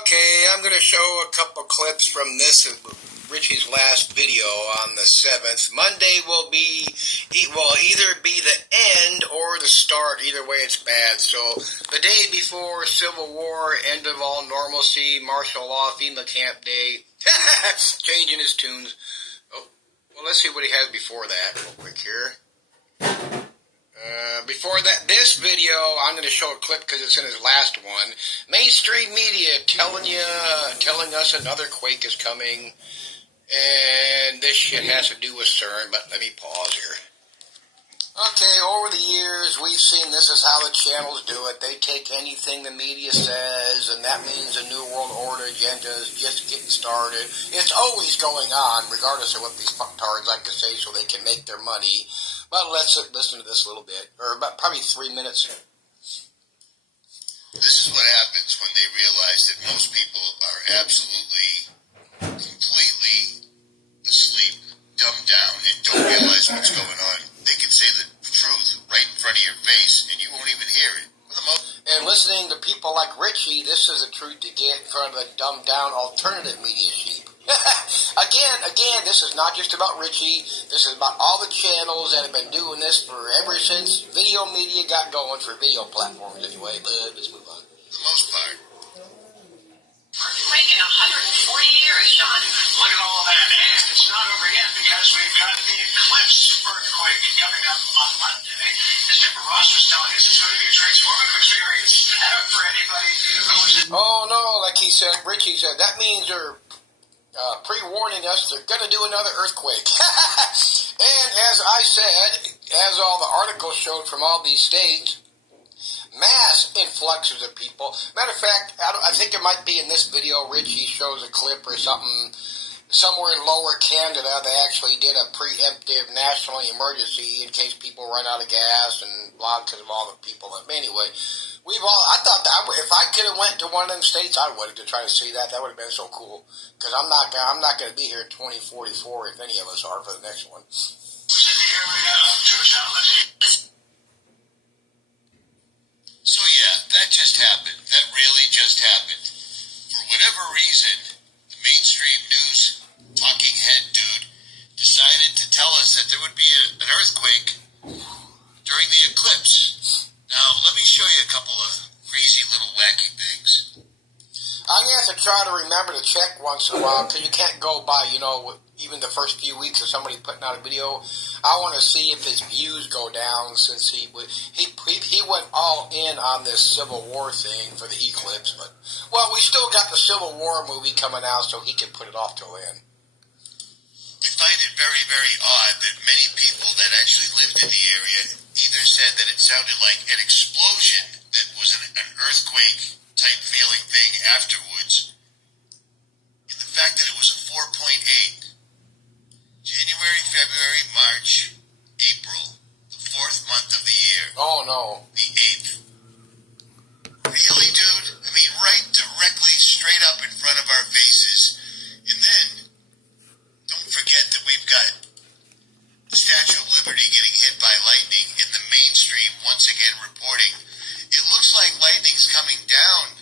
Okay, I'm going to show a couple clips from this, Richie's last video on the 7th. Monday will either be the end or the start. Either way, it's bad. So, the day before Civil War, end of all normalcy, martial law, FEMA camp day. Changing his tunes. Oh, well, let's see what he has before that real quick here. Before that, this video, I'm going to show a clip because it's in his last one. Mainstream media telling us another quake is coming, and this shit has to do with CERN, but let me pause here. Okay, over the years, we've seen this is how the channels do it. They take anything the media says, and that means the New World Order agenda is just getting started. It's always going on, regardless of what these fucktards like to say, so they can make their money. But let's listen to this a little bit, or about probably 3 minutes. This is what happens when they realize that most people are absolutely, completely asleep, dumbed down, and don't realize what's going on. They can say the truth right in front of your face, and you won't even hear it. And listening to people like Richie, this is the truth to get in front of the dumbed down alternative media sheep. Again, this is not just about Richie. This is about all the channels that have been doing this for ever since video media got going, for video platforms anyway. But let's move on. For the most part. Earthquake in 140 years, Sean. Look at all of that. And it's not over yet because we've got the eclipse earthquake coming up on Monday. As Jim Ross was telling us, it's going to be a transformative experience for anybody who's... Oh, no, like he said, Richie said, that means they're pre-warning us they're going to do another earthquake. And as I said, as all the articles showed from all these states, mass influxes of people. Matter of fact, I think it might be in this video, Richie shows a clip or something, somewhere in Lower Canada, they actually did a preemptive national emergency in case people run out of gas and blah, because of all the people. Anyway, I thought that if I could have went to one of them states, I would have to try to see that. That would have been so cool. Because I'm not going to be here in 2044 if any of us are for the next one. So yeah, that just happened. That really just happened. For whatever reason, the mainstream news talking head dude decided to tell us that there would be an earthquake during the eclipse. Now, let me show you a couple of crazy little wacky things. I'm going to have to try to remember to check once in a while, because you can't go by, even the first few weeks of somebody putting out a video. I want to see if his views go down, since he went all in on this Civil War thing for the eclipse. But, well, we still got the Civil War movie coming out, so he can put it off till then. I find it very, very odd that many people that actually lived in the area either said that it sounded like an explosion that was an earthquake type feeling thing afterwards, and the fact that it was a 4.8. January, February, March, April, the 4th month of the year. Oh, no. The 8th. Really, dude? I mean, right directly straight up in front of our faces. And then, don't forget that we've got the Statue of Liberty getting hit by lightning, and the mainstream once again reporting it looks like lightning's coming down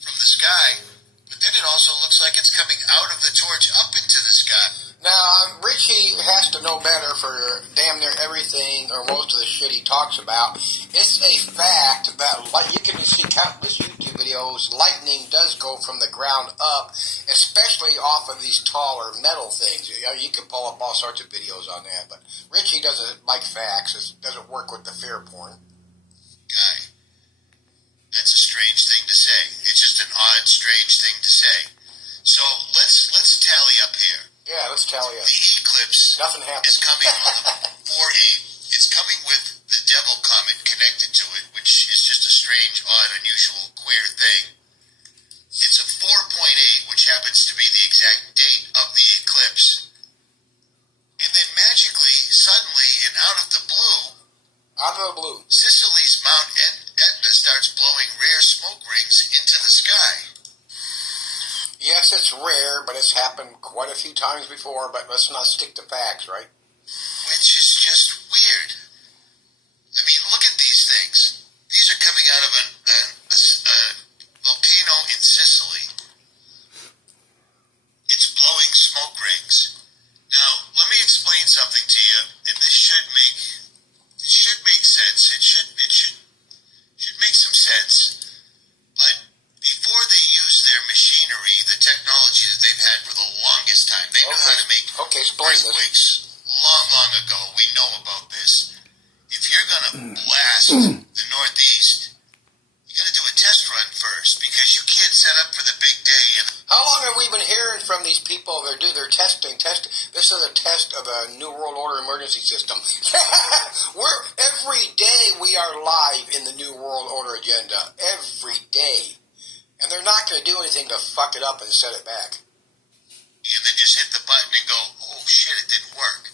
from the sky, but then it also looks like it's coming out of the torch up into the sky. Now, Richie has to know better for damn near everything, or most of the shit he talks about. It's a fact that, you can see countless YouTube videos, lightning does go from the ground up, especially off of these taller metal things. You can pull up all sorts of videos on that, but Richie doesn't like facts. It doesn't work with the fear porn. Guy, that's a strange thing to say. It's just an odd, strange thing to say. So let's tally up here. Yeah, let's tally up. The eclipse is coming on the 4/8. It's coming with the devil comet connected to it, which is just a strange, odd, unusual, queer thing. It's a 4.8, which happens to be the exact date of the eclipse. And then magically, suddenly, and out of the blue, Sicily's Mount Etna starts blowing rare smoke rings into the sky. Yes, it's rare, but it's happened quite a few times before, but let's not stick to facts, right? Which is just weird. I mean, look at these things. These are coming out of a volcano in Sicily. set up for the big day. And how long have we been hearing from these people? They do their testing. This is a test of a New World Order emergency system. Every day we are live in the New World Order agenda. Every day. And they're not going to do anything to fuck it up and set it back. And then just hit the button and go, oh shit, it didn't work.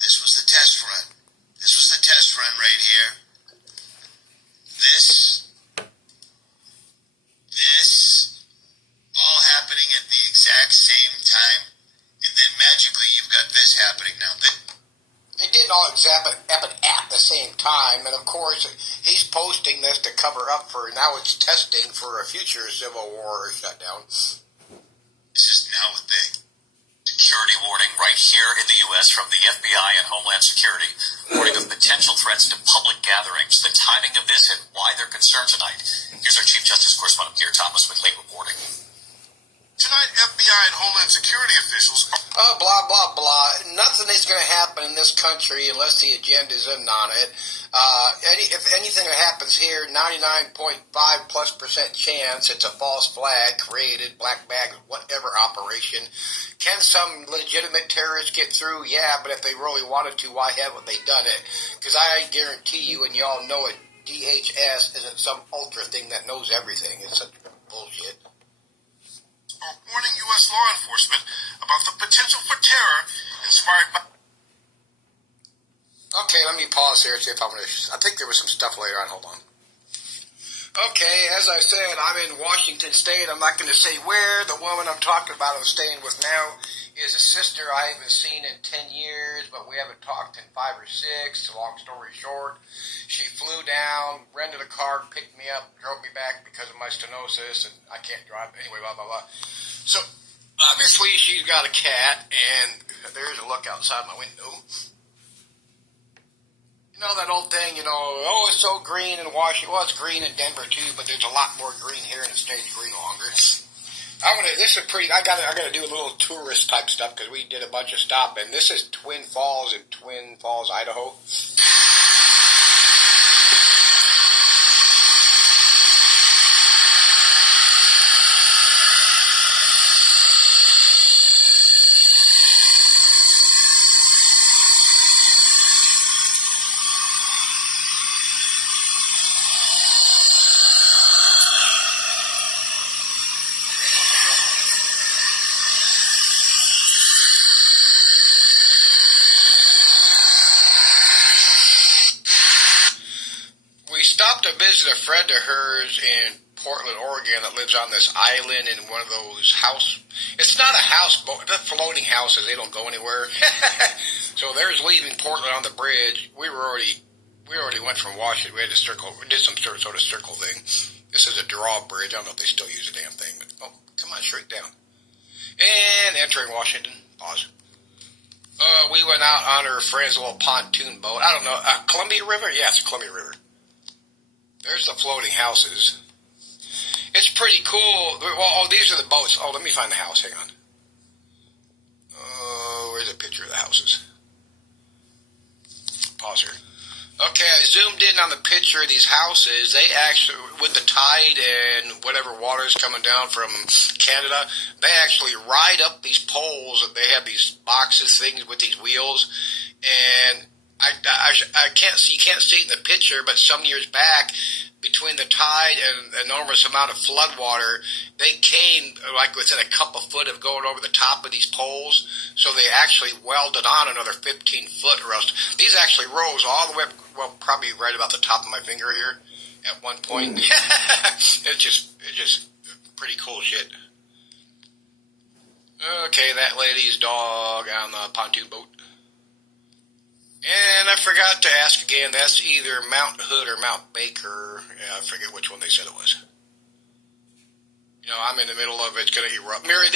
This was the test run. This was the test run right here. This, all happening at the exact same time. And then magically you've got this happening now. It didn't all happen at the same time, and of course he's posting this to cover up for, now it's testing for a future Civil War shutdown. This is now a thing. Security warning right here in the U.S. from the FBI and Homeland Security, warning of potential threats to public gatherings, the timing of this, and why they're concerned tonight. Here's our Chief Justice Correspondent Pierre Thomas with late reporting. Tonight, FBI and Homeland Security officials... Oh, blah, blah, blah. Nothing is going to happen in this country unless the agenda's in on it. If anything that happens here, 99.5+% chance it's a false flag created, black bag, whatever operation. Can some legitimate terrorists get through? Yeah, but if they really wanted to, why haven't they done it? Because I guarantee you, and y'all know it, DHS isn't some ultra thing that knows everything. It's such bullshit. Warning U.S. law enforcement about the potential for terror inspired by... Okay, let me pause here and see if I'm going to... I think there was some stuff later on. Hold on. Okay, as I said, I'm in Washington State. I'm not going to say where. The woman I'm talking about I'm staying with now is a sister I haven't seen in 10 years, but we haven't talked in 5 or 6. Long story short, she flew down, rented a car, picked me up, drove me back because of my stenosis, and I can't drive. Anyway, blah, blah, blah. So, obviously, she's got a cat, and there's a look outside my window. You know that old thing, oh, it's so green in Washington. Well, it's green in Denver, too, but there's a lot more green here, and it stays green longer. This is pretty, I gotta do a little tourist type stuff, because we did a bunch of stopping. This is Twin Falls in Twin Falls, Idaho. Stopped to visit a friend of hers in Portland, Oregon that lives on this island in one of those it's not a houseboat, they're floating houses, they don't go anywhere. So there's leaving Portland on the bridge. We already went from Washington, we had to circle, we did some sort of circle thing. This is a drawbridge, I don't know if they still use the damn thing, but come on, straight down. And entering Washington, pause. We went out on her friend's little pontoon boat, I don't know, Columbia River? Yeah, it's Columbia River. There's the floating houses. It's pretty cool. Well, these are the boats. Oh, let me find the house. Hang on. Where's a picture of the houses? Pause here. Okay, I zoomed in on the picture of these houses. They actually, with the tide and whatever water is coming down from Canada, they actually ride up these poles. They have these boxes, things with these wheels, and I can't see, you can't see it in the picture, but some years back, between the tide and an enormous amount of flood water, they came like within a couple foot of going over the top of these poles, so they actually welded on another 15 foot or else. These actually rose all the way up, well, probably right about the top of my finger here at one point. It's just pretty cool shit. Okay, that lady's dog on the pontoon boat. And I forgot to ask again, that's either Mount Hood or Mount Baker. Yeah, I forget which one they said it was. I'm in the middle of it's going to erupt. Mary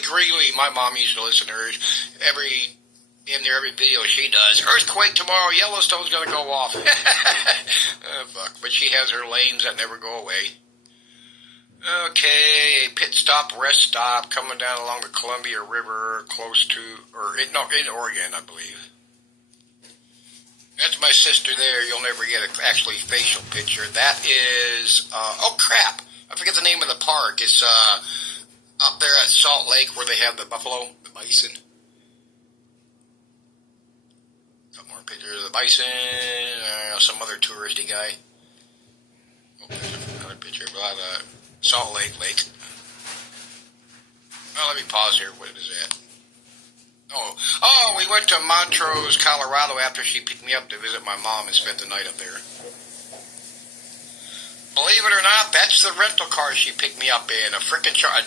Greeley, my mom used to listen to her every video she does. Earthquake tomorrow, Yellowstone's going to go off. Fuck, but she has her lanes that never go away. Okay, pit stop, rest stop, coming down along the Columbia River, close to, in Oregon, I believe. That's my sister there. You'll never get an actually facial picture. That is, oh crap, I forget the name of the park. It's up there at Salt Lake where they have the buffalo, the bison. Got more pictures of the bison. Some other touristy guy. Oh, there's another picture of Salt Lake. Well, let me pause here. What is that? Oh, we went to Montrose, Colorado after she picked me up to visit my mom and spent the night up there. Believe it or not, that's the rental car she picked me up in, a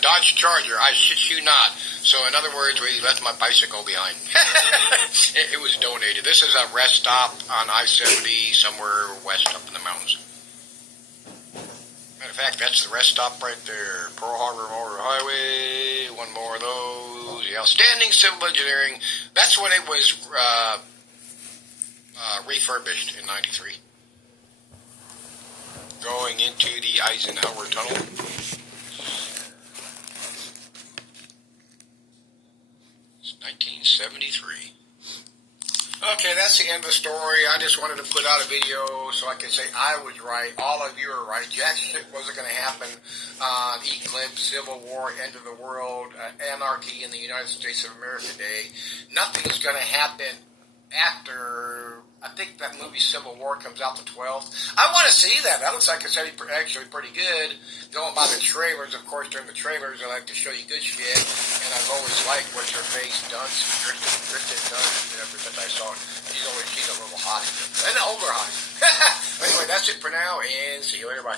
Dodge Charger. I shit you not. So in other words, we left my bicycle behind. It was donated. This is a rest stop on I-70 somewhere west up in the mountains. Matter of fact, that's the rest stop right there. Pearl Harbor Motor Highway. One more of those. The Outstanding Civil Engineering. That's when it was refurbished in 93. Going into the Eisenhower Tunnel. It's 1973. Okay, that's the end of the story. I just wanted to put out a video so I could say I was right. All of you are right. Jack shit wasn't going to happen. Eclipse, Civil War, end of the world, anarchy in the United States of America Day. Nothing's going to happen after, I think that movie Civil War comes out the 12th. I want to see that. That looks like it's actually pretty good. Going by the trailers, of course, during the trailers, I like to show you good shit. And I've always liked What's Her Face, Dunst, Kristen Dunst, ever since I saw it. She's a little hot. And an older hot. Anyway, that's it for now, and see you later. Bye.